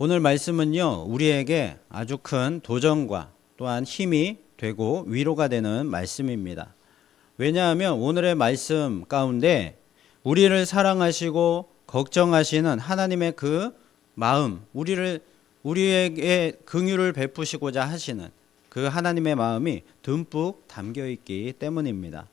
오늘 말씀은요, 우리에게 아주 큰 도전과 또한 힘이 되고 위로가 되는 말씀입니다. 왜냐하면 오늘의 말씀 가운데 우리를 사랑하시고 걱정하시는 하나님의 그 마음, 우리에게 긍휼을 베푸시고자 하시는 그 하나님의 마음이 듬뿍 담겨 있기 때문입니다.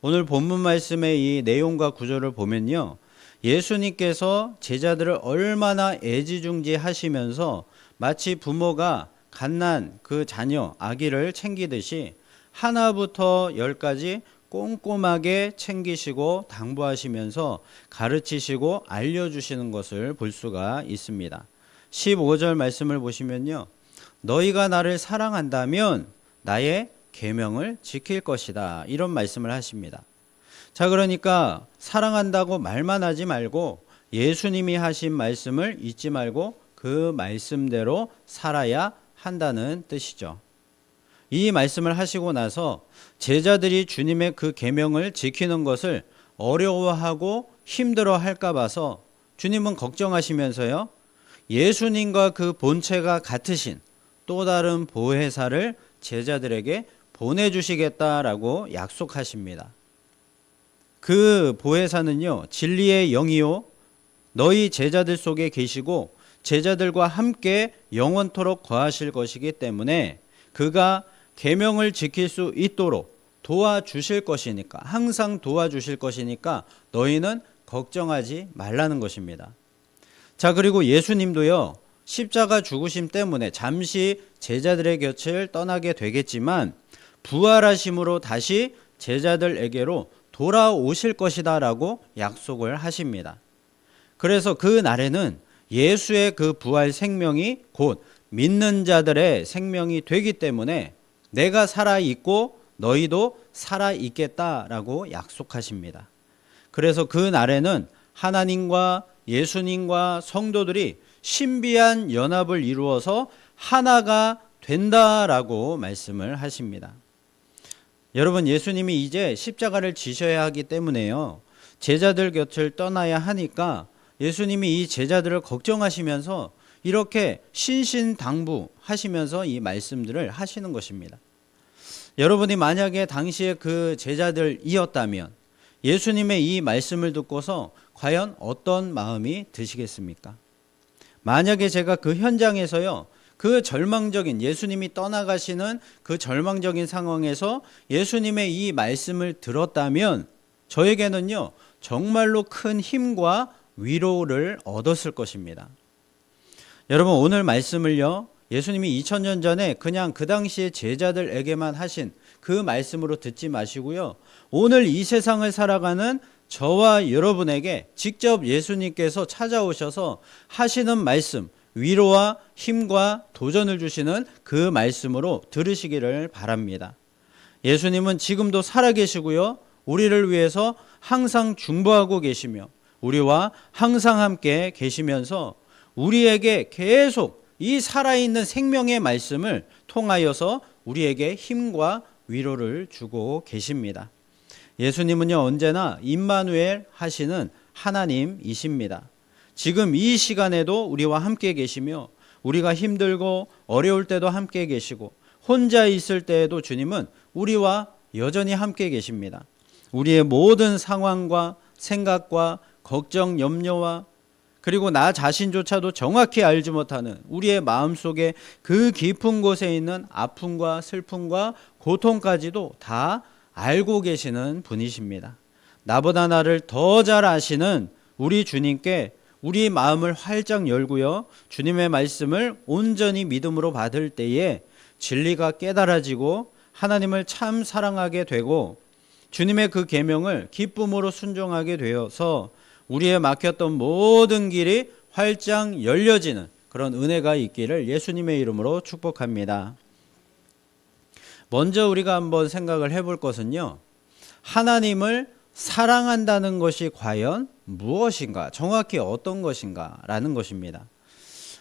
오늘 본문 말씀의 이 내용과 구조를 보면요, 예수님께서 제자들을 얼마나 애지중지하시면서 마치 부모가 갓난 그 자녀 아기를 챙기듯이 하나부터 열까지 꼼꼼하게 챙기시고 당부하시면서 가르치시고 알려주시는 것을 볼 수가 있습니다. 15절 말씀을 보시면요, 너희가 나를 사랑한다면 나의 계명을 지킬 것이다, 이런 말씀을 하십니다. 자, 그러니까 사랑한다고 말만 하지 말고 예수님이 하신 말씀을 잊지 말고 그 말씀대로 살아야 한다는 뜻이죠. 이 말씀을 하시고 나서 제자들이 주님의 그 계명을 지키는 것을 어려워하고 힘들어 할까 봐서 주님은 걱정하시면서요, 예수님과 그 본체가 같으신 또 다른 보혜사를 제자들에게 보내주시겠다라고 약속하십니다. 그 보혜사는요, 진리의 영이요 너희 제자들 속에 계시고 제자들과 함께 영원토록 거하실 것이기 때문에 그가 계명을 지킬 수 있도록 도와주실 것이니까, 항상 도와주실 것이니까 너희는 걱정하지 말라는 것입니다. 자, 그리고 예수님도요, 십자가 죽으심 때문에 잠시 제자들의 곁을 떠나게 되겠지만 부활하심으로 다시 제자들에게로 돌아오실 것이다 라고 약속을 하십니다. 그래서 그 날에는 예수의 그 부활 생명이 곧 믿는 자들의 생명이 되기 때문에 내가 살아있고 너희도 살아있겠다라고 약속하십니다. 그래서 그 날에는 하나님과 예수님과 성도들이 신비한 연합을 이루어서 하나가 된다라고 말씀을 하십니다. 여러분, 예수님이 이제 십자가를 지셔야 하기 때문에요, 제자들 곁을 떠나야 하니까 예수님이 이 제자들을 걱정하시면서 이렇게 신신당부하시면서 이 말씀들을 하시는 것입니다. 여러분이 만약에 당시에 그 제자들이었다면 예수님의 이 말씀을 듣고서 과연 어떤 마음이 드시겠습니까? 만약에 제가 그 현장에서요, 그 절망적인, 예수님이 떠나가시는 그 절망적인 상황에서 예수님의 이 말씀을 들었다면 저에게는요, 정말로 큰 힘과 위로를 얻었을 것입니다. 여러분, 오늘 말씀을요, 예수님이 2000년 전에 그냥 그 당시에 제자들에게만 하신 그 말씀으로 듣지 마시고요, 오늘 이 세상을 살아가는 저와 여러분에게 직접 예수님께서 찾아오셔서 하시는 말씀, 위로와 힘과 도전을 주시는 그 말씀으로 들으시기를 바랍니다. 예수님은 지금도 살아계시고요, 우리를 위해서 항상 중보하고 계시며 우리와 항상 함께 계시면서 우리에게 계속 이 살아있는 생명의 말씀을 통하여서 우리에게 힘과 위로를 주고 계십니다. 예수님은요, 언제나 임마누엘 하시는 하나님이십니다. 지금 이 시간에도 우리와 함께 계시며 우리가 힘들고 어려울 때도 함께 계시고 혼자 있을 때에도 주님은 우리와 여전히 함께 계십니다. 우리의 모든 상황과 생각과 걱정, 염려와 그리고 나 자신조차도 정확히 알지 못하는 우리의 마음속에 그 깊은 곳에 있는 아픔과 슬픔과 고통까지도 다 알고 계시는 분이십니다. 나보다 나를 더 잘 아시는 우리 주님께 우리 마음을 활짝 열고요, 주님의 말씀을 온전히 믿음으로 받을 때에 진리가 깨달아지고 하나님을 참 사랑하게 되고 주님의 그 계명을 기쁨으로 순종하게 되어서 우리의 막혔던 모든 길이 활짝 열려지는 그런 은혜가 있기를 예수님의 이름으로 축복합니다. 먼저 우리가 한번 생각을 해볼 것은요, 하나님을 사랑한다는 것이 과연 무엇인가, 정확히 어떤 것인가 라는 것입니다.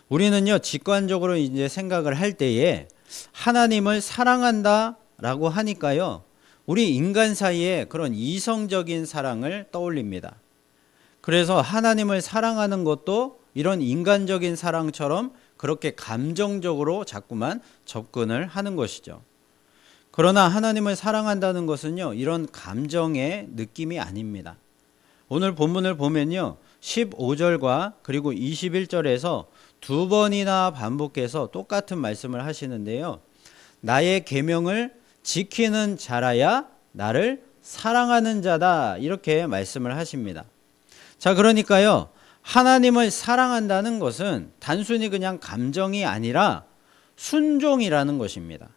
우리는요, 직관적으로 이제 생각을 할 때에 하나님을 사랑한다 라고 하니까요, 우리 인간 사이에 그런 이성적인 사랑을 떠올립니다. 그래서 하나님을 사랑하는 것도 이런 인간적인 사랑처럼 그렇게 감정적으로 자꾸만 접근을 하는 것이죠. 그러나 하나님을 사랑한다는 것은요, 이런 감정의 느낌이 아닙니다. 오늘 본문을 보면요, 15절과 그리고 21절에서 두 번이나 반복해서 똑같은 말씀을 하시는데요. 나의 계명을 지키는 자라야 나를 사랑하는 자다, 이렇게 말씀을 하십니다. 자, 그러니까요, 하나님을 사랑한다는 것은 단순히 그냥 감정이 아니라 순종이라는 것입니다.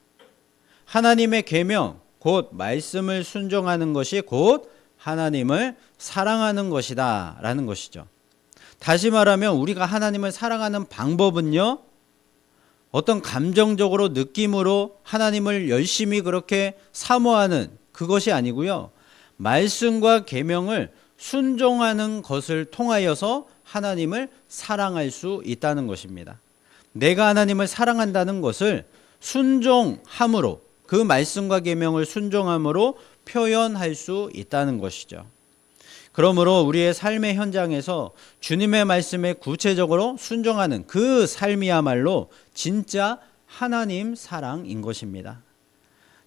하나님의 계명, 곧 말씀을 순종하는 것이 곧 하나님을 사랑하는 것이다 라는 것이죠. 다시 말하면 우리가 하나님을 사랑하는 방법은요, 어떤 감정적으로 느낌으로 하나님을 열심히 그렇게 사모하는 그것이 아니고요, 말씀과 계명을 순종하는 것을 통하여서 하나님을 사랑할 수 있다는 것입니다. 내가 하나님을 사랑한다는 것을 순종함으로, 그 말씀과 계명을 순종함으로 표현할 수 있다는 것이죠. 그러므로 우리의 삶의 현장에서 주님의 말씀에 구체적으로 순종하는 그 삶이야말로 진짜 하나님 사랑인 것입니다.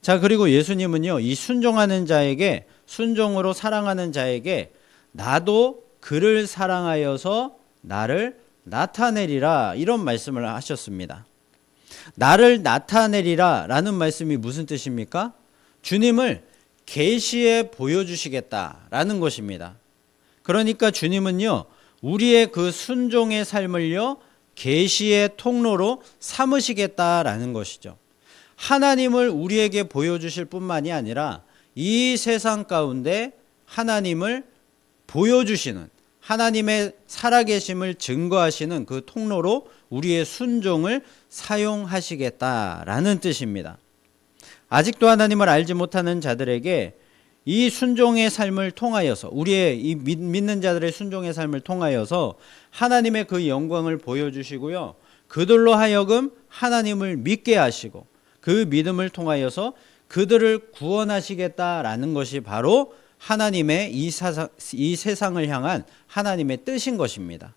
자, 그리고 예수님은요, 이 순종하는 자에게, 순종으로 사랑하는 자에게 나도 그를 사랑하여서 나를 나타내리라, 이런 말씀을 하셨습니다. 나를 나타내리라 라는 말씀이 무슨 뜻입니까? 주님을 계시해 보여주시겠다라는 것입니다. 그러니까 주님은요, 우리의 그 순종의 삶을요, 계시의 통로로 삼으시겠다라는 것이죠. 하나님을 우리에게 보여주실 뿐만이 아니라 이 세상 가운데 하나님을 보여주시는, 하나님의 살아계심을 증거하시는 그 통로로 우리의 순종을 사용하시겠다라는 뜻입니다. 아직도 하나님을 알지 못하는 자들에게 이 순종의 삶을 통하여서, 우리의 이 믿는 자들의 순종의 삶을 통하여서 하나님의 그 영광을 보여주시고요, 그들로 하여금 하나님을 믿게 하시고 그 믿음을 통하여서 그들을 구원하시겠다라는 것이 바로 하나님의 이 세상을 향한 하나님의 뜻인 것입니다.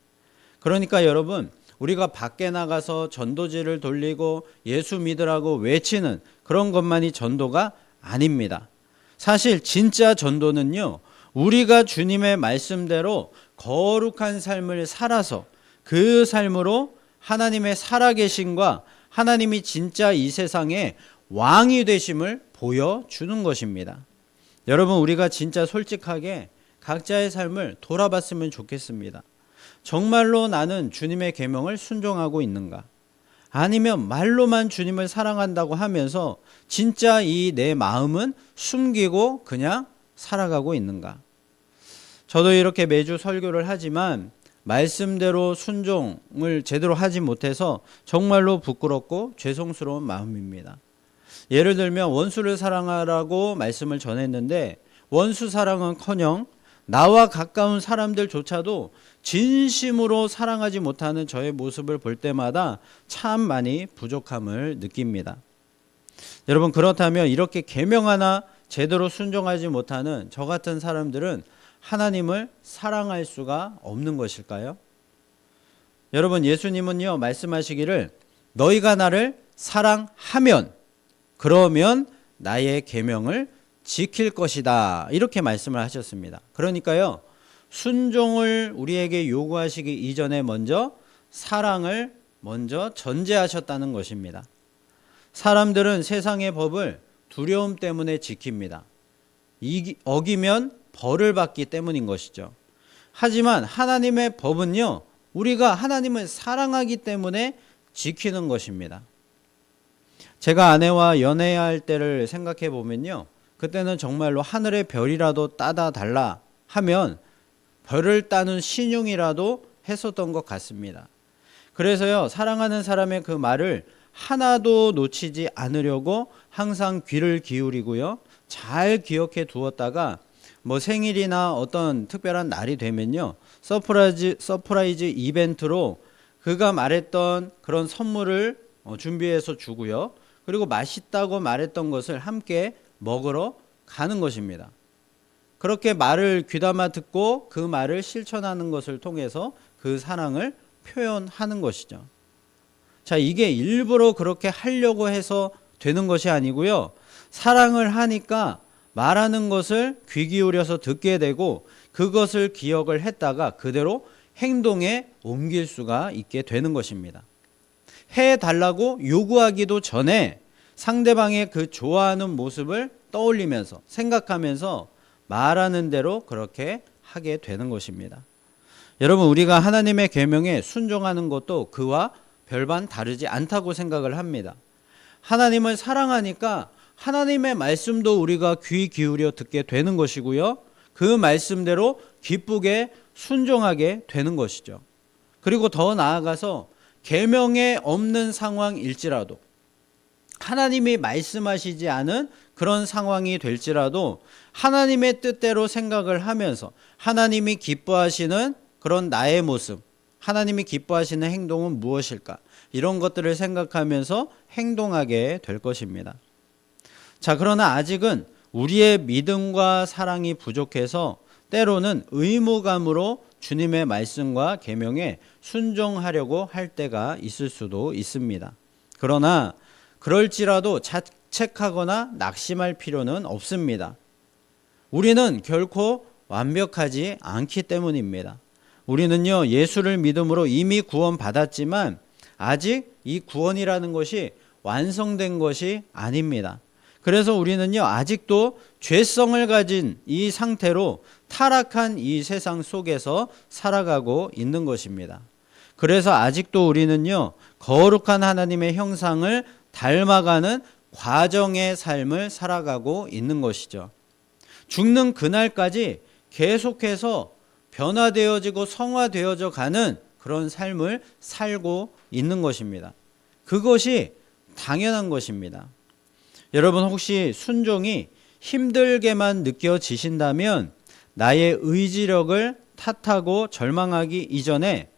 그러니까 여러분, 우리가 밖에 나가서 전도지를 돌리고 예수 믿으라고 외치는 그런 것만이 전도가 아닙니다. 사실 진짜 전도는요, 우리가 주님의 말씀대로 거룩한 삶을 살아서 그 삶으로 하나님의 살아계심과 하나님이 진짜 이 세상에 왕이 되심을 보여주는 것입니다. 여러분, 우리가 진짜 솔직하게 각자의 삶을 돌아봤으면 좋겠습니다. 정말로 나는 주님의 계명을 순종하고 있는가? 아니면 말로만 주님을 사랑한다고 하면서 진짜 이 내 마음은 숨기고 그냥 살아가고 있는가? 저도 이렇게 매주 설교를 하지만 말씀대로 순종을 제대로 하지 못해서 정말로 부끄럽고 죄송스러운 마음입니다. 예를 들면 원수를 사랑하라고 말씀을 전했는데 원수 사랑은커녕 나와 가까운 사람들조차도 진심으로 사랑하지 못하는 저의 모습을 볼 때마다 참 많이 부족함을 느낍니다. 여러분, 그렇다면 이렇게 계명 하나 제대로 순종하지 못하는 저 같은 사람들은 하나님을 사랑할 수가 없는 것일까요? 여러분, 예수님은요, 말씀하시기를 너희가 나를 사랑하면, 그러면 나의 계명을 지킬 것이다, 이렇게 말씀을 하셨습니다. 그러니까요, 순종을 우리에게 요구하시기 이전에 먼저 사랑을 먼저 전제하셨다는 것입니다. 사람들은 세상의 법을 두려움 때문에 지킵니다. 어기면 벌을 받기 때문인 것이죠. 하지만 하나님의 법은요, 우리가 하나님을 사랑하기 때문에 지키는 것입니다. 제가 아내와 연애할 때를 생각해 보면요, 그때는 정말로 하늘의 별이라도 따다 달라 하면 별을 따는 신용이라도 했었던 것 같습니다. 그래서요, 사랑하는 사람의 그 말을 하나도 놓치지 않으려고 항상 귀를 기울이고요, 잘 기억해 두었다가 뭐 생일이나 어떤 특별한 날이 되면요, 서프라이즈 이벤트로 그가 말했던 그런 선물을 준비해서 주고요, 그리고 맛있다고 말했던 것을 함께 먹으러 가는 것입니다. 그렇게 말을 귀담아 듣고 그 말을 실천하는 것을 통해서 그 사랑을 표현하는 것이죠. 자, 이게 일부러 그렇게 하려고 해서 되는 것이 아니고요. 사랑을 하니까 말하는 것을 귀 기울여서 듣게 되고 그것을 기억을 했다가 그대로 행동에 옮길 수가 있게 되는 것입니다. 해달라고 요구하기도 전에 상대방의 그 좋아하는 모습을 떠올리면서 생각하면서 말하는 대로 그렇게 하게 되는 것입니다. 여러분, 우리가 하나님의 계명에 순종하는 것도 그와 별반 다르지 않다고 생각을 합니다. 하나님을 사랑하니까 하나님의 말씀도 우리가 귀 기울여 듣게 되는 것이고요. 그 말씀대로 기쁘게 순종하게 되는 것이죠. 그리고 더 나아가서 계명에 없는 상황일지라도 하나님이 말씀하시지 않은 그런 상황이 될지라도 하나님의 뜻대로 생각을 하면서 하나님이 기뻐하시는 그런 나의 모습, 하나님이 기뻐하시는 행동은 무엇일까? 이런 것들을 생각하면서 행동하게 될 것입니다. 자, 그러나 아직은 우리의 믿음과 사랑이 부족해서 때로는 의무감으로 주님의 말씀과 계명에 순종하려고 할 때가 있을 수도 있습니다. 그러나 그럴지라도 자책하거나 낙심할 필요는 없습니다. 우리는 결코 완벽하지 않기 때문입니다. 우리는요, 예수를 믿음으로 이미 구원받았지만 아직 이 구원이라는 것이 완성된 것이 아닙니다. 그래서 우리는요, 아직도 죄성을 가진 이 상태로 타락한 이 세상 속에서 살아가고 있는 것입니다. 그래서 아직도 우리는요, 거룩한 하나님의 형상을 닮아가는 과정의 삶을 살아가고 있는 것이죠. 죽는 그날까지 계속해서 변화되어지고 성화되어져 가는 그런 삶을 살고 있는 것입니다. 그것이 당연한 것입니다. 여러분, 혹시 순종이 힘들게만 느껴지신다면 나의 의지력을 탓하고 절망하기 이전에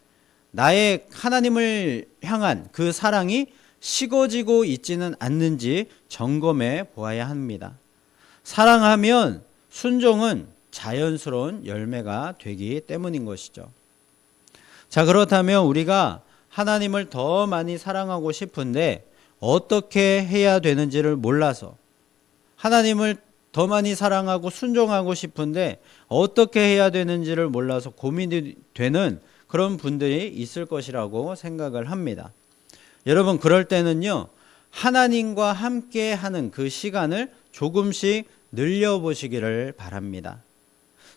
나의 하나님을 향한 그 사랑이 식어지고 있지는 않는지 점검해 보아야 합니다. 사랑하면 순종은 자연스러운 열매가 되기 때문인 것이죠. 자, 그렇다면 우리가 하나님을 더 많이 사랑하고 싶은데 어떻게 해야 되는지를 몰라서, 하나님을 더 많이 사랑하고 순종하고 싶은데 어떻게 해야 되는지를 몰라서 고민이 되는 그런 분들이 있을 것이라고 생각을 합니다. 여러분, 그럴 때는요, 하나님과 함께 하는 그 시간을 조금씩 늘려보시기를 바랍니다.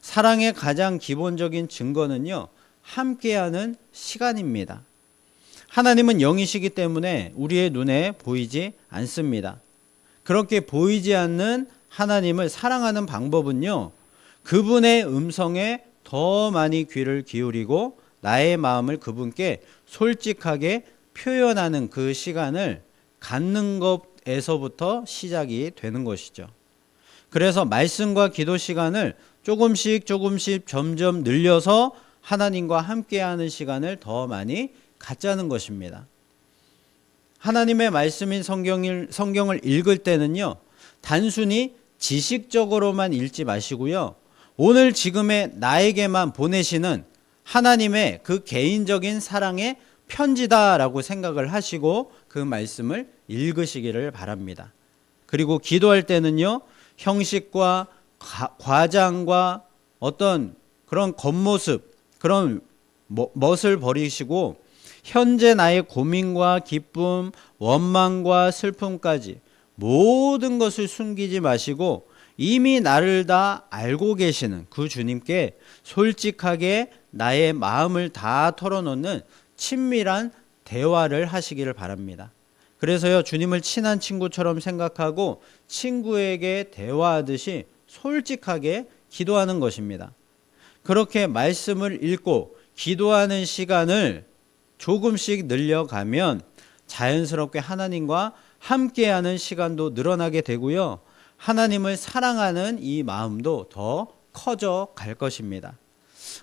사랑의 가장 기본적인 증거는요, 함께하는 시간입니다. 하나님은 영이시기 때문에 우리의 눈에 보이지 않습니다. 그렇게 보이지 않는 하나님을 사랑하는 방법은요, 그분의 음성에 더 많이 귀를 기울이고 나의 마음을 그분께 솔직하게 표현하는 그 시간을 갖는 것에서부터 시작이 되는 것이죠. 그래서 말씀과 기도 시간을 조금씩 점점 늘려서 하나님과 함께하는 시간을 더 많이 갖자는 것입니다. 하나님의 말씀인 성경을 읽을 때는요, 단순히 지식적으로만 읽지 마시고요, 오늘 지금의 나에게만 보내시는 하나님의 그 개인적인 사랑의 편지다라고 생각을 하시고 그 말씀을 읽으시기를 바랍니다. 그리고 기도할 때는요, 형식과 과장과 어떤 그런 겉모습, 그런 멋을 버리시고 현재 나의 고민과 기쁨, 원망과 슬픔까지 모든 것을 숨기지 마시고 이미 나를 다 알고 계시는 그 주님께 솔직하게 나의 마음을 다 털어놓는 친밀한 대화를 하시기를 바랍니다. 그래서요, 주님을 친한 친구처럼 생각하고 친구에게 대화하듯이 솔직하게 기도하는 것입니다. 그렇게 말씀을 읽고 기도하는 시간을 조금씩 늘려가면 자연스럽게 하나님과 함께하는 시간도 늘어나게 되고요, 하나님을 사랑하는 이 마음도 더 커져 갈 것입니다.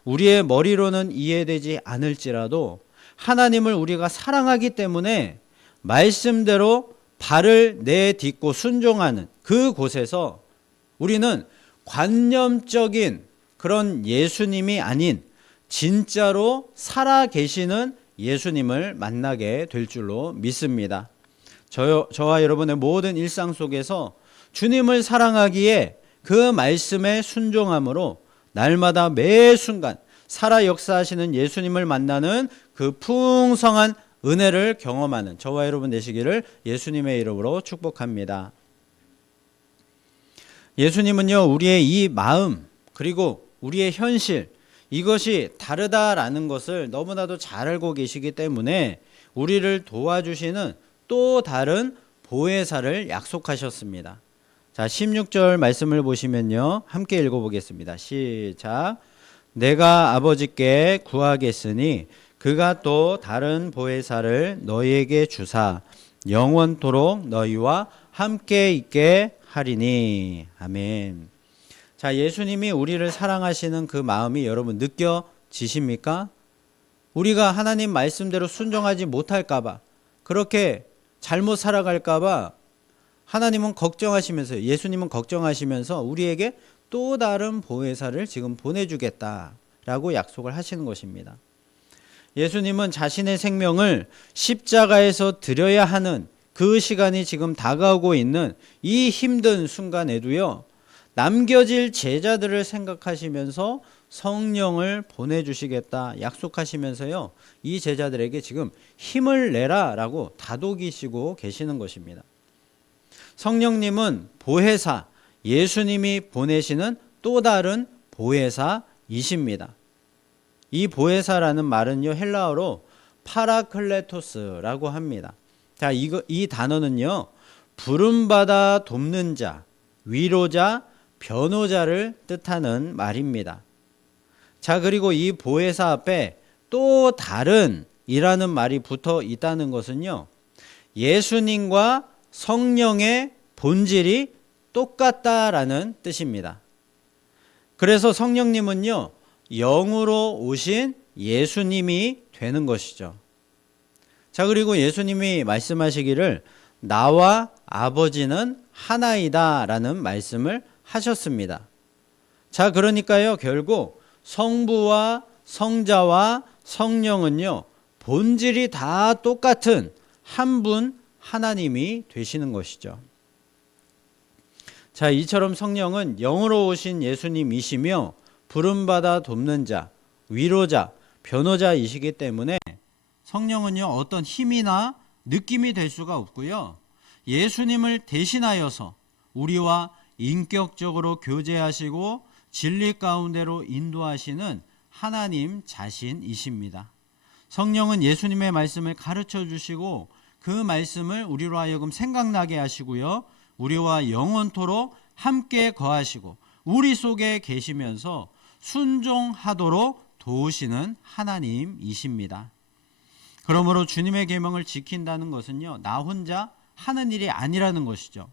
우리의 머리로는 이해되지 않을지라도 하나님을 우리가 사랑하기 때문에 말씀대로 발을 내딛고 순종하는 그 곳에서 우리는 관념적인 그런 예수님이 아닌 진짜로 살아 계시는 예수님을 만나게 될 줄로 믿습니다. 저와 여러분의 모든 일상 속에서 주님을 사랑하기에 그 말씀에 순종함으로 날마다 매 순간 살아 역사하시는 예수님을 만나는 그 풍성한 은혜를 경험하는 저와 여러분 되시기를 예수님의 이름으로 축복합니다. 예수님은요, 우리의 이 마음 그리고 우리의 현실 이것이 다르다라는 것을 너무나도 잘 알고 계시기 때문에 우리를 도와주시는 또 다른 보혜사를 약속하셨습니다. 자, 16절 말씀을 보시면요, 함께 읽어보겠습니다. 시작. 내가 아버지께 구하겠으니 그가 또 다른 보혜사를 너희에게 주사 영원토록 너희와 함께 있게 하리니. 아멘. 자, 예수님이 우리를 사랑하시는 그 마음이 여러분 느껴지십니까? 우리가 하나님 말씀대로 순종하지 못할까봐, 그렇게 잘못 살아갈까봐 하나님은 걱정하시면서, 예수님은 걱정하시면서 우리에게 또 다른 보혜사를 지금 보내주겠다라고 약속을 하시는 것입니다. 예수님은 자신의 생명을 십자가에서 드려야 하는 그 시간이 지금 다가오고 있는 이 힘든 순간에도요, 남겨질 제자들을 생각하시면서 성령을 보내주시겠다 약속하시면서요, 이 제자들에게 지금 힘을 내라라고 다독이시고 계시는 것입니다. 성령님은 보혜사, 예수님이 보내시는 또 다른 보혜사이십니다. 이 보혜사라는 말은요, 헬라어로 파라클레토스라고 합니다. 자, 이 단어는요, 부름받아 돕는 자, 위로자, 변호자를 뜻하는 말입니다. 자, 그리고 이 보혜사 앞에 또 다른 이라는 말이 붙어 있다는 것은요, 예수님과 성령의 본질이 똑같다라는 뜻입니다. 그래서 성령님은요, 영으로 오신 예수님이 되는 것이죠. 자, 그리고 예수님이 말씀하시기를 나와 아버지는 하나이다 라는 말씀을 하셨습니다. 자, 그러니까요, 결국 성부와 성자와 성령은요, 본질이 다 똑같은 한 분 하나님이 되시는 것이죠. 자, 이처럼 성령은 영으로 오신 예수님이시며 부름받아 돕는 자, 위로자, 변호자이시기 때문에 성령은요, 어떤 힘이나 느낌이 될 수가 없고요, 예수님을 대신하여서 우리와 인격적으로 교제하시고 진리 가운데로 인도하시는 하나님 자신이십니다. 성령은 예수님의 말씀을 가르쳐 주시고 그 말씀을 우리로 하여금 생각나게 하시고요, 우리와 영원토록 함께 거하시고 우리 속에 계시면서 순종하도록 도우시는 하나님이십니다. 그러므로 주님의 계명을 지킨다는 것은요, 나 혼자 하는 일이 아니라는 것이죠.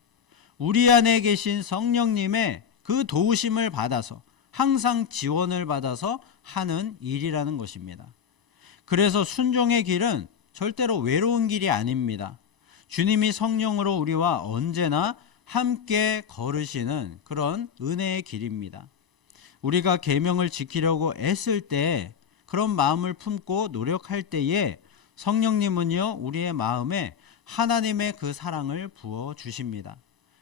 우리 안에 계신 성령님의 그 도우심을 받아서 항상 지원을 받아서 하는 일이라는 것입니다. 그래서 순종의 길은 절대로 외로운 길이 아닙니다. 주님이 성령으로 우리와 언제나 함께 걸으시는 그런 은혜의 길입니다. 우리가 계명을 지키려고 애쓸 때, 그런 마음을 품고 노력할 때에 성령님은요, 우리의 마음에 하나님의 그 사랑을 부어 주십니다.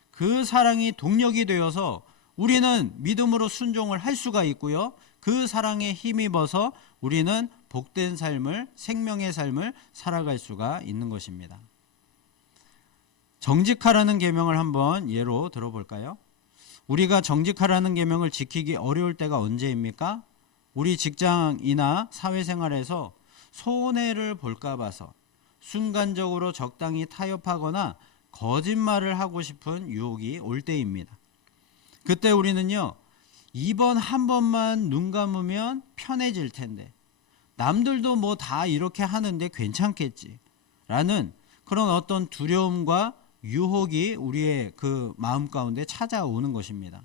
그 사랑이 동력이 되어서 우리는 믿음으로 순종을 할 수가 있고요, 그 사랑에 힘입어서 우리는 복된 삶을, 생명의 삶을 살아갈 수가 있는 것입니다. 정직하라는 계명을 한번 예로 들어볼까요? 우리가 정직하라는 계명을 지키기 어려울 때가 언제입니까? 우리 직장이나 사회생활에서 손해를 볼까 봐서 순간적으로 적당히 타협하거나 거짓말을 하고 싶은 유혹이 올 때입니다. 그때 우리는요, 이번 한 번만 눈 감으면 편해질 텐데, 남들도 뭐 다 이렇게 하는데 괜찮겠지 라는 그런 어떤 두려움과 유혹이 우리의 그 마음 가운데 찾아오는 것입니다.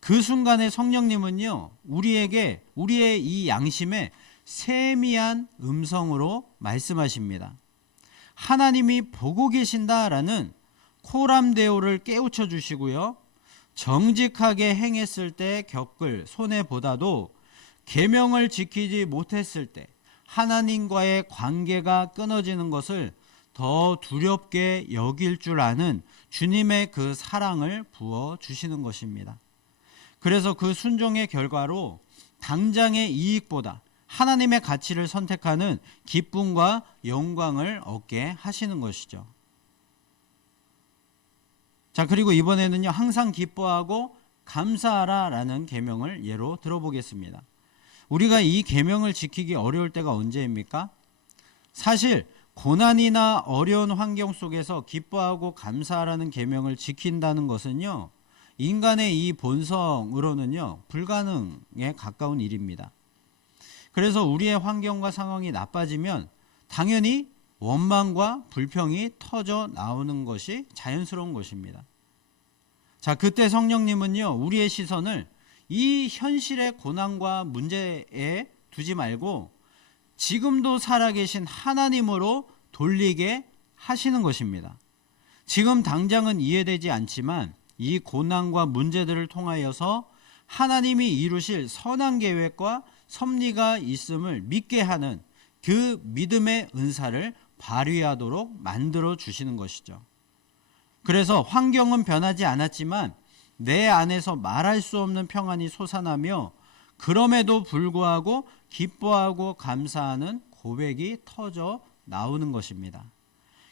그 순간에 성령님은요, 우리에게 우리의 이 양심에 세미한 음성으로 말씀하십니다. 하나님이 보고 계신다라는 코람데오를 깨우쳐 주시고요, 정직하게 행했을 때 겪을 손해보다도 계명을 지키지 못했을 때 하나님과의 관계가 끊어지는 것을 더 두렵게 여길 줄 아는 주님의 그 사랑을 부어 주시는 것입니다. 그래서 그 순종의 결과로 당장의 이익보다 하나님의 가치를 선택하는 기쁨과 영광을 얻게 하시는 것이죠. 자, 그리고 이번에는요, 항상 기뻐하고 감사하라라는 계명을 예로 들어보겠습니다. 우리가 이 계명을 지키기 어려울 때가 언제입니까? 사실 고난이나 어려운 환경 속에서 기뻐하고 감사하라는 계명을 지킨다는 것은요, 인간의 이 본성으로는요, 불가능에 가까운 일입니다. 그래서 우리의 환경과 상황이 나빠지면 당연히 원망과 불평이 터져 나오는 것이 자연스러운 것입니다. 자, 그때 성령님은요, 우리의 시선을 이 현실의 고난과 문제에 두지 말고 지금도 살아계신 하나님으로 돌리게 하시는 것입니다. 지금 당장은 이해되지 않지만 이 고난과 문제들을 통하여서 하나님이 이루실 선한 계획과 섭리가 있음을 믿게 하는 그 믿음의 은사를 발휘하도록 만들어 주시는 것이죠. 그래서 환경은 변하지 않았지만 내 안에서 말할 수 없는 평안이 솟아나며 그럼에도 불구하고 기뻐하고 감사하는 고백이 터져 나오는 것입니다.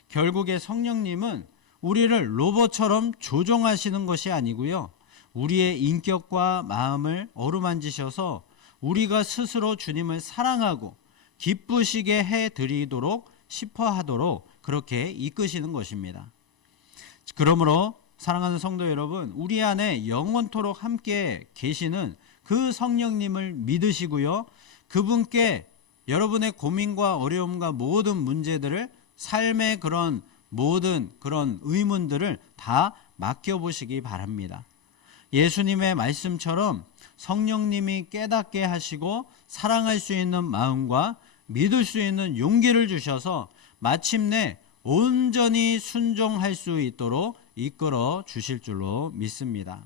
결국에 성령님은 우리를 로봇처럼 조종하시는 것이 아니고요, 우리의 인격과 마음을 어루만지셔서 우리가 스스로 주님을 사랑하고 기쁘시게 해드리도록 싶어하도록 그렇게 이끄시는 것입니다. 그러므로 사랑하는 성도 여러분, 우리 안에 영원토록 함께 계시는 그 성령님을 믿으시고요, 그분께 여러분의 고민과 어려움과 모든 문제들을, 삶의 그런 모든 그런 의문들을 다 맡겨보시기 바랍니다. 예수님의 말씀처럼 성령님이 깨닫게 하시고 사랑할 수 있는 마음과 믿을 수 있는 용기를 주셔서 마침내 온전히 순종할 수 있도록 이끌어 주실 줄로 믿습니다.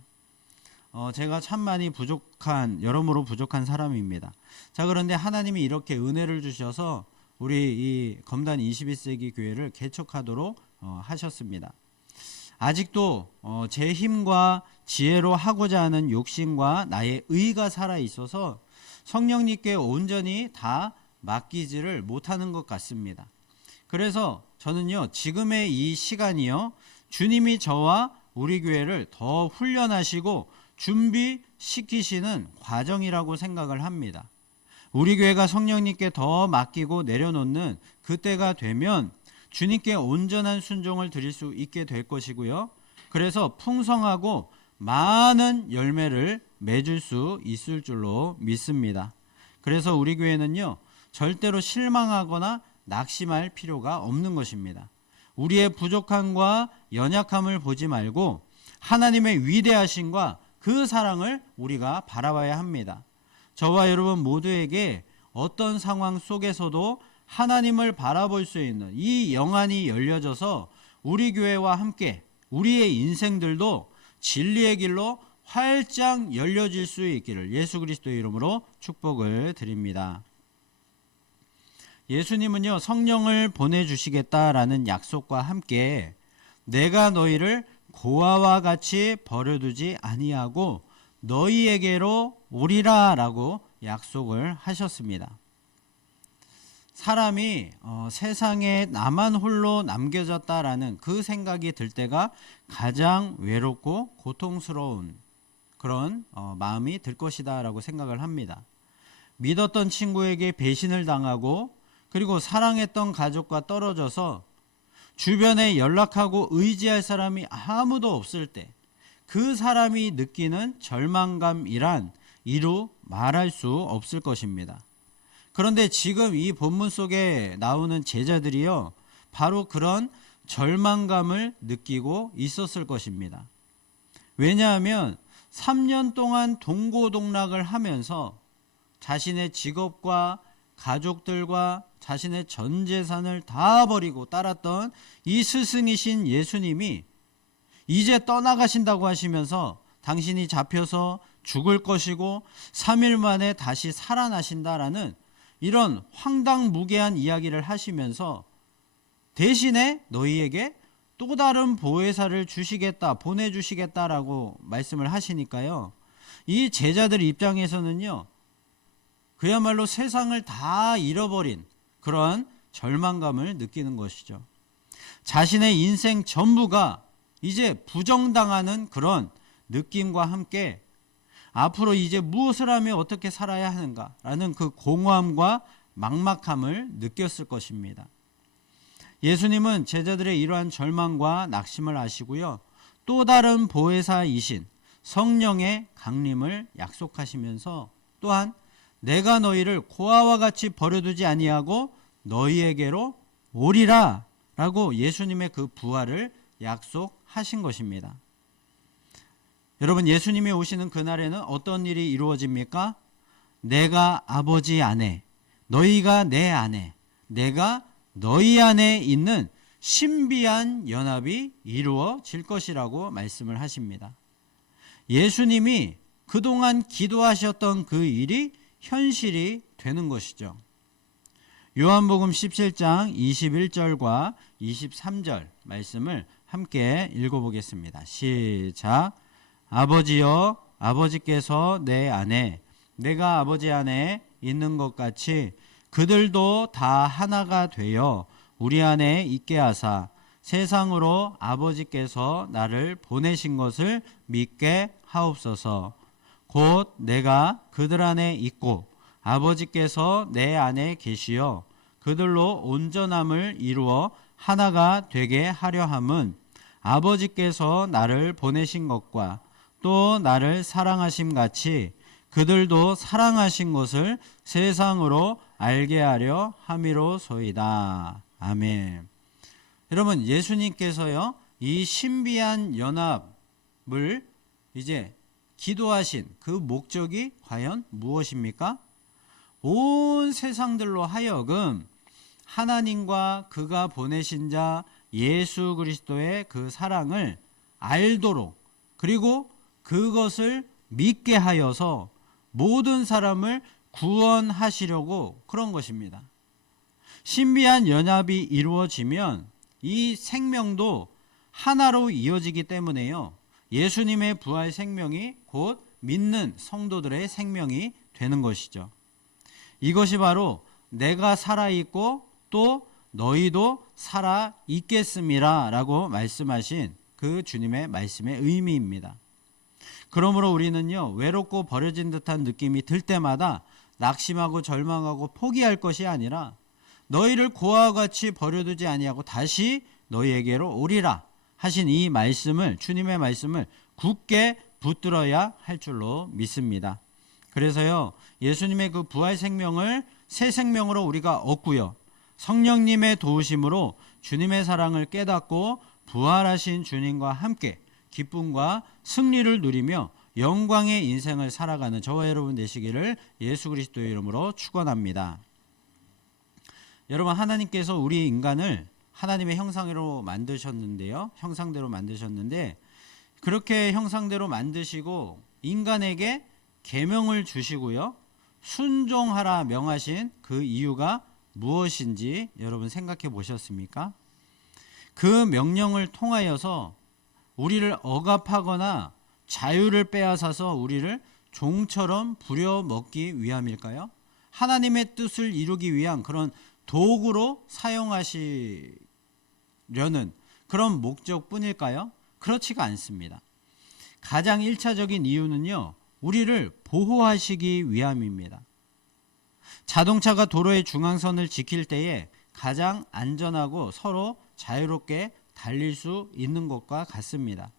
제가 참 많이 여러모로 부족한 사람입니다. 자, 그런데 하나님이 이렇게 은혜를 주셔서 우리 이 검단 21세기 교회를 개척하도록 하셨습니다. 아직도 제 힘과 지혜로 하고자 하는 욕심과 나의 의가 살아 있어서 성령님께 온전히 다 맡기지를 못하는 것 같습니다. 그래서 저는요, 지금의 이 시간이요, 주님이 저와 우리 교회를 더 훈련하시고 준비시키시는 과정이라고 생각을 합니다. 우리 교회가 성령님께 더 맡기고 내려놓는 그때가 되면 주님께 온전한 순종을 드릴 수 있게 될 것이고요, 그래서 풍성하고 많은 열매를 맺을 수 있을 줄로 믿습니다. 그래서 우리 교회는요, 절대로 실망하거나 낙심할 필요가 없는 것입니다. 우리의 부족함과 연약함을 보지 말고 하나님의 위대하심과 그 사랑을 우리가 바라봐야 합니다. 저와 여러분 모두에게 어떤 상황 속에서도 하나님을 바라볼 수 있는 이 영안이 열려져서 우리 교회와 함께 우리의 인생들도 진리의 길로 활짝 열려질 수 있기를 예수 그리스도의 이름으로 축복을 드립니다. 예수님은요, 성령을 보내주시겠다라는 약속과 함께 내가 너희를 고아와 같이 버려두지 아니하고 너희에게로 오리라 라고 약속을 하셨습니다. 사람이 세상에 나만 홀로 남겨졌다라는 그 생각이 들 때가 가장 외롭고 고통스러운 그런 마음이 들 것이다 라고 생각을 합니다. 믿었던 친구에게 배신을 당하고 그리고 사랑했던 가족과 떨어져서 주변에 연락하고 의지할 사람이 아무도 없을 때 그 사람이 느끼는 절망감이란 이루 말할 수 없을 것입니다. 그런데 지금 이 본문 속에 나오는 제자들이요, 바로 그런 절망감을 느끼고 있었을 것입니다. 왜냐하면 3년 동안 동고동락을 하면서 자신의 직업과 가족들과 자신의 전 재산을 다 버리고 따랐던 이 스승이신 예수님이 이제 떠나가신다고 하시면서 당신이 잡혀서 죽을 것이고 3일 만에 다시 살아나신다라는 이런 황당무계한 이야기를 하시면서 대신에 너희에게 또 다른 보혜사를 주시겠다, 보내주시겠다라고 말씀을 하시니까요. 이 제자들 입장에서는요, 그야말로 세상을 다 잃어버린 그런 절망감을 느끼는 것이죠. 자신의 인생 전부가 이제 부정당하는 그런 느낌과 함께 앞으로 이제 무엇을 하며 어떻게 살아야 하는가라는 그 공허함과 막막함을 느꼈을 것입니다. 예수님은 제자들의 이러한 절망과 낙심을 아시고요. 또 다른 보혜사이신 성령의 강림을 약속하시면서 또한 내가 너희를 고아와 같이 버려두지 아니하고 너희에게로 오리라 라고 예수님의 그 부활을 약속하신 것입니다. 여러분, 예수님이 오시는 그날에는 어떤 일이 이루어집니까? 내가 아버지 안에, 너희가 내 안에, 내가 너희 안에 있는 신비한 연합이 이루어질 것이라고 말씀을 하십니다. 예수님이 그동안 기도하셨던 그 일이 현실이 되는 것이죠. 요한복음 17장 21절과 23절 말씀을 함께 읽어보겠습니다. 시작. 아버지여, 아버지께서 내 안에, 내가 아버지 안에 있는 것 같이 그들도 다 하나가 되어 우리 안에 있게 하사 세상으로 아버지께서 나를 보내신 것을 믿게 하옵소서. 곧 내가 그들 안에 있고 아버지께서 내 안에 계시어 그들로 온전함을 이루어 하나가 되게 하려 함은 아버지께서 나를 보내신 것과 또 나를 사랑하심 같이 그들도 사랑하신 것을 세상으로 알게 하려 함이로소이다. 아멘. 여러분, 예수님께서요, 이 신비한 연합을 이제 기도하신 그 목적이 과연 무엇입니까? 온 세상들로 하여금 하나님과 그가 보내신 자 예수 그리스도의 그 사랑을 알도록, 그리고 그것을 믿게 하여서 모든 사람을 구원하시려고 그런 것입니다. 신비한 연합이 이루어지면 이 생명도 하나로 이어지기 때문에요. 예수님의 부활 생명이 곧 믿는 성도들의 생명이 되는 것이죠. 이것이 바로 내가 살아있고 또 너희도 살아있겠음이라 라고 말씀하신 그 주님의 말씀의 의미입니다. 그러므로 우리는요, 외롭고 버려진 듯한 느낌이 들 때마다 낙심하고 절망하고 포기할 것이 아니라 너희를 고아와 같이 버려두지 아니하고 다시 너희에게로 오리라 하신 이 말씀을, 주님의 말씀을 굳게 붙들어야 할 줄로 믿습니다. 그래서요, 예수님의 그 부활 생명을 새 생명으로 우리가 얻고요, 성령님의 도우심으로 주님의 사랑을 깨닫고 부활하신 주님과 함께 기쁨과 승리를 누리며 영광의 인생을 살아가는 저와 여러분 되시기를 예수 그리스도의 이름으로 축원합니다. 여러분, 하나님께서 우리 인간을 하나님의 형상으로 만드셨는데요, 형상대로 만드셨는데, 그렇게 형상대로 만드시고 인간에게 계명을 주시고요, 순종하라 명하신 그 이유가 무엇인지 여러분 생각해 보셨습니까? 그 명령을 통하여서 우리를 억압하거나 자유를 빼앗아서 우리를 종처럼 부려먹기 위함일까요? 하나님의 뜻을 이루기 위한 그런 도구로 사용하시려는 그런 목적뿐일까요? 그렇지가 않습니다. 가장 1차적인 이유는요, 우리를 보호하시기 위함입니다. 자동차가 도로의 중앙선을 지킬 때에 가장 안전하고 서로 자유롭게 달릴 수 있는 것과 같습니다.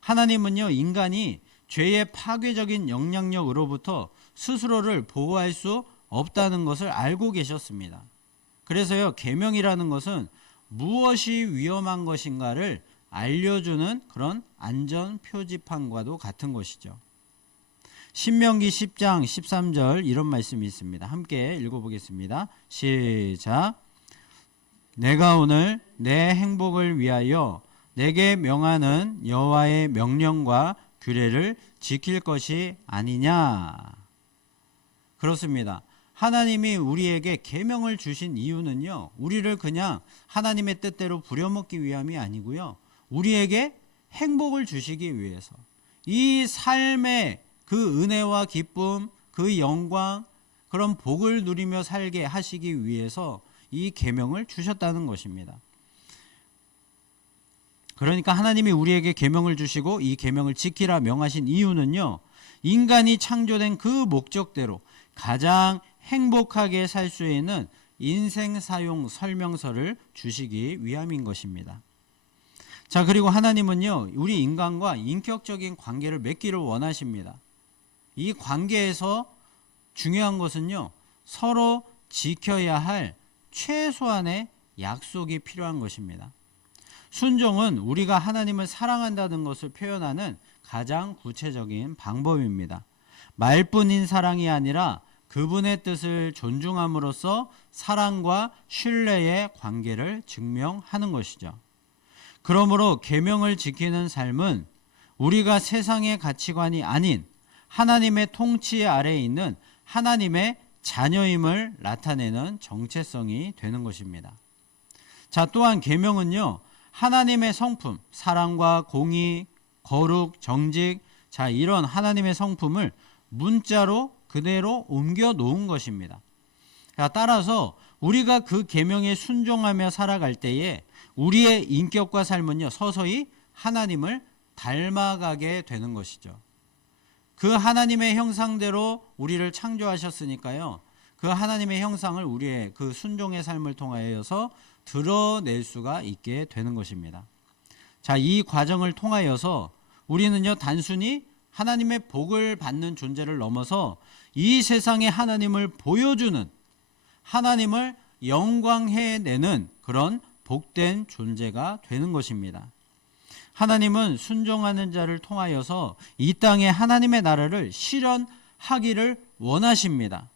하나님은요, 인간이 죄의 파괴적인 영향력으로부터 스스로를 보호할 수 없다는 것을 알고 계셨습니다. 그래서요, 계명이라는 것은 무엇이 위험한 것인가를 알려주는 그런 안전 표지판과도 같은 것이죠. 신명기 10장 13절 이런 말씀이 있습니다. 함께 읽어보겠습니다. 시작. 내가 오늘 내 행복을 위하여 내게 명하는 여호와의 명령과 규례를 지킬 것이 아니냐. 그렇습니다. 하나님이 우리에게 계명을 주신 이유는요, 우리를 그냥 하나님의 뜻대로 부려먹기 위함이 아니고요, 우리에게 행복을 주시기 위해서, 이 삶의 그 은혜와 기쁨, 그 영광, 그런 복을 누리며 살게 하시기 위해서 이 계명을 주셨다는 것입니다. 그러니까 하나님이 우리에게 계명을 주시고 이 계명을 지키라 명하신 이유는요, 인간이 창조된 그 목적대로 가장 행복하게 살 수 있는 인생 사용 설명서를 주시기 위함인 것입니다. 자, 그리고 하나님은요, 우리 인간과 인격적인 관계를 맺기를 원하십니다. 이 관계에서 중요한 것은요, 서로 지켜야 할 최소한의 약속이 필요한 것입니다. 순종은 우리가 하나님을 사랑한다는 것을 표현하는 가장 구체적인 방법입니다. 말뿐인 사랑이 아니라 그분의 뜻을 존중함으로써 사랑과 신뢰의 관계를 증명하는 것이죠. 그러므로 계명을 지키는 삶은 우리가 세상의 가치관이 아닌 하나님의 통치 아래에 있는 하나님의 자녀임을 나타내는 정체성이 되는 것입니다. 자, 또한 계명은요, 하나님의 성품, 사랑과 공의, 거룩, 정직, 자, 이런 하나님의 성품을 문자로 그대로 옮겨 놓은 것입니다. 따라서 우리가 그 계명에 순종하며 살아갈 때에 우리의 인격과 삶은요, 서서히 하나님을 닮아가게 되는 것이죠. 그 하나님의 형상대로 우리를 창조하셨으니까요, 그 하나님의 형상을 우리의 그 순종의 삶을 통하여서 드러낼 수가 있게 되는 것입니다. 자, 이 과정을 통하여서 우리는요, 단순히 하나님의 복을 받는 존재를 넘어서 이 세상에 하나님을 보여주는, 하나님을 영광해내는 그런 복된 존재가 되는 것입니다. 하나님은 순종하는 자를 통하여서 이 땅에 하나님의 나라를 실현하기를 원하십니다.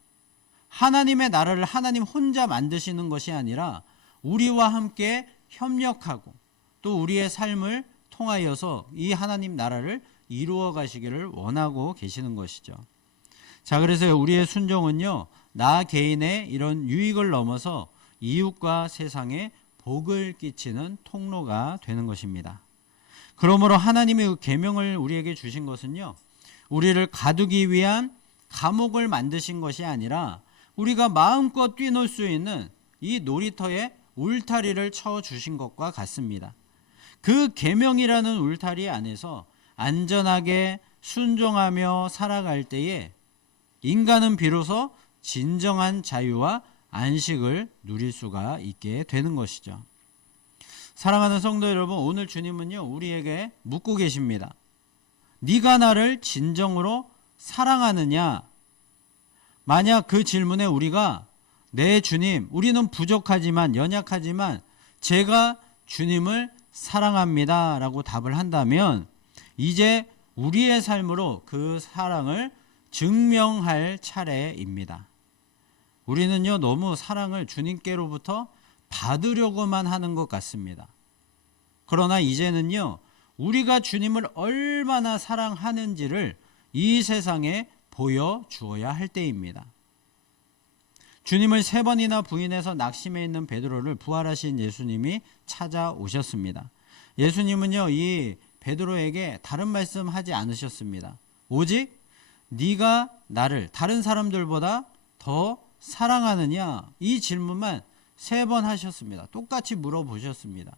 하나님의 나라를 하나님 혼자 만드시는 것이 아니라 우리와 함께 협력하고 또 우리의 삶을 통하여서 이 하나님 나라를 이루어 가시기를 원하고 계시는 것이죠. 자, 그래서 우리의 순종은요, 나 개인의 이런 유익을 넘어서 이웃과 세상에 복을 끼치는 통로가 되는 것입니다. 그러므로 하나님의 그 계명을 우리에게 주신 것은요, 우리를 가두기 위한 감옥을 만드신 것이 아니라 우리가 마음껏 뛰놀 수 있는 이 놀이터에 울타리를 쳐 주신 것과 같습니다. 그 계명이라는 울타리 안에서 안전하게 순종하며 살아갈 때에 인간은 비로소 진정한 자유와 안식을 누릴 수가 있게 되는 것이죠. 사랑하는 성도 여러분, 오늘 주님은요, 우리에게 묻고 계십니다. 네가 나를 진정으로 사랑하느냐? 만약 그 질문에 우리가 네 주님, 우리는 부족하지만 연약하지만 제가 주님을 사랑합니다 라고 답을 한다면 이제 우리의 삶으로 그 사랑을 증명할 차례입니다. 우리는요, 너무 사랑을 주님께로부터 받으려고만 하는 것 같습니다. 그러나 이제는요, 우리가 주님을 얼마나 사랑하는지를 이 세상에 보여주어야 할 때입니다. 주님을 3번이나 부인해서 낙심해 있는 베드로를 부활하신 예수님이 찾아오셨습니다. 예수님은요, 이 베드로에게 다른 말씀 하지 않으셨습니다. 오직 네가 나를 다른 사람들보다 더 사랑하느냐? 이 질문만 3번 하셨습니다. 똑같이 물어보셨습니다.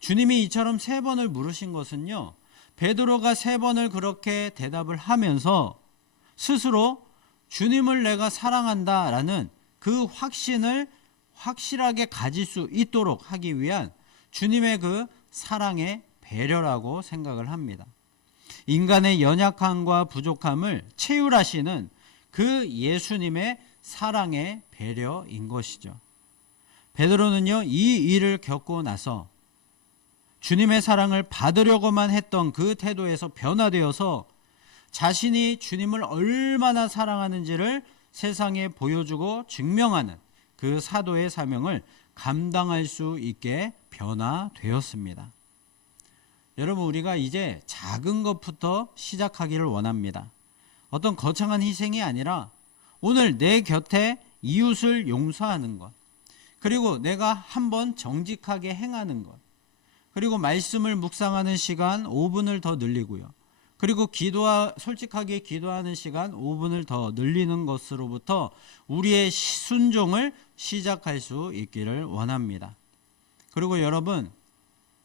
주님이 이처럼 3번을 물으신 것은요, 베드로가 3번을 그렇게 대답을 하면서 스스로 주님을 내가 사랑한다라는 그 확신을 확실하게 가질 수 있도록 하기 위한 주님의 그 사랑의 배려라고 생각을 합니다. 인간의 연약함과 부족함을 채울하시는 그 예수님의 사랑의 배려인 것이죠. 베드로는요, 이 일을 겪고 나서 주님의 사랑을 받으려고만 했던 그 태도에서 변화되어서 자신이 주님을 얼마나 사랑하는지를 세상에 보여주고 증명하는 그 사도의 사명을 감당할 수 있게 변화되었습니다. 여러분, 우리가 이제 작은 것부터 시작하기를 원합니다. 어떤 거창한 희생이 아니라 오늘 내 곁에 이웃을 용서하는 것, 그리고 내가 한번 정직하게 행하는 것, 그리고 말씀을 묵상하는 시간 5분을 더 늘리고요. 그리고 솔직하게 기도하는 시간 5분을 더 늘리는 것으로부터 우리의 순종을 시작할 수 있기를 원합니다. 그리고 여러분,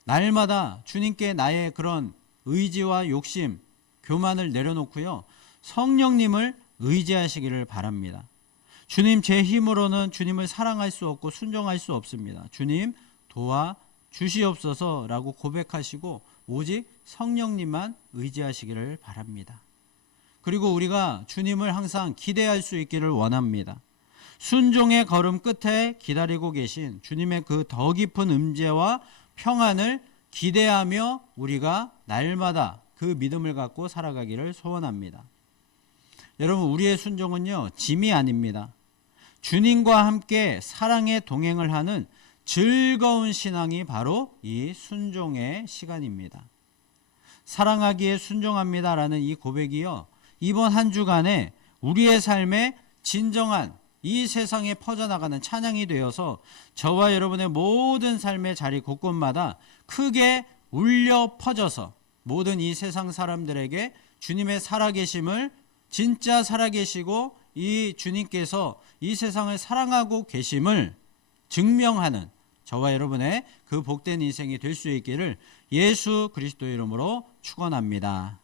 날마다 주님께 나의 그런 의지와 욕심, 교만을 내려놓고요. 성령님을 의지하시기를 바랍니다. 주님, 제 힘으로는 주님을 사랑할 수 없고 순종할 수 없습니다. 주님 도와 주시옵소서라고 고백하시고 오직 성령님만 의지하시기를 바랍니다. 그리고 우리가 주님을 항상 기대할 수 있기를 원합니다. 순종의 걸음 끝에 기다리고 계신 주님의 그 더 깊은 음재와 평안을 기대하며 우리가 날마다 그 믿음을 갖고 살아가기를 소원합니다. 여러분, 우리의 순종은요, 짐이 아닙니다. 주님과 함께 사랑의 동행을 하는 즐거운 신앙이 바로 이 순종의 시간입니다. 사랑하기에 순종합니다라는 이 고백이요, 이번 한 주간에 우리의 삶에 진정한 이 세상에 퍼져나가는 찬양이 되어서 저와 여러분의 모든 삶의 자리 곳곳마다 크게 울려 퍼져서 모든 이 세상 사람들에게 주님의 살아계심을, 진짜 살아계시고 이 주님께서 이 세상을 사랑하고 계심을 증명하는 저와 여러분의 그 복된 인생이 될 수 있기를 예수 그리스도의 이름으로 축원합니다.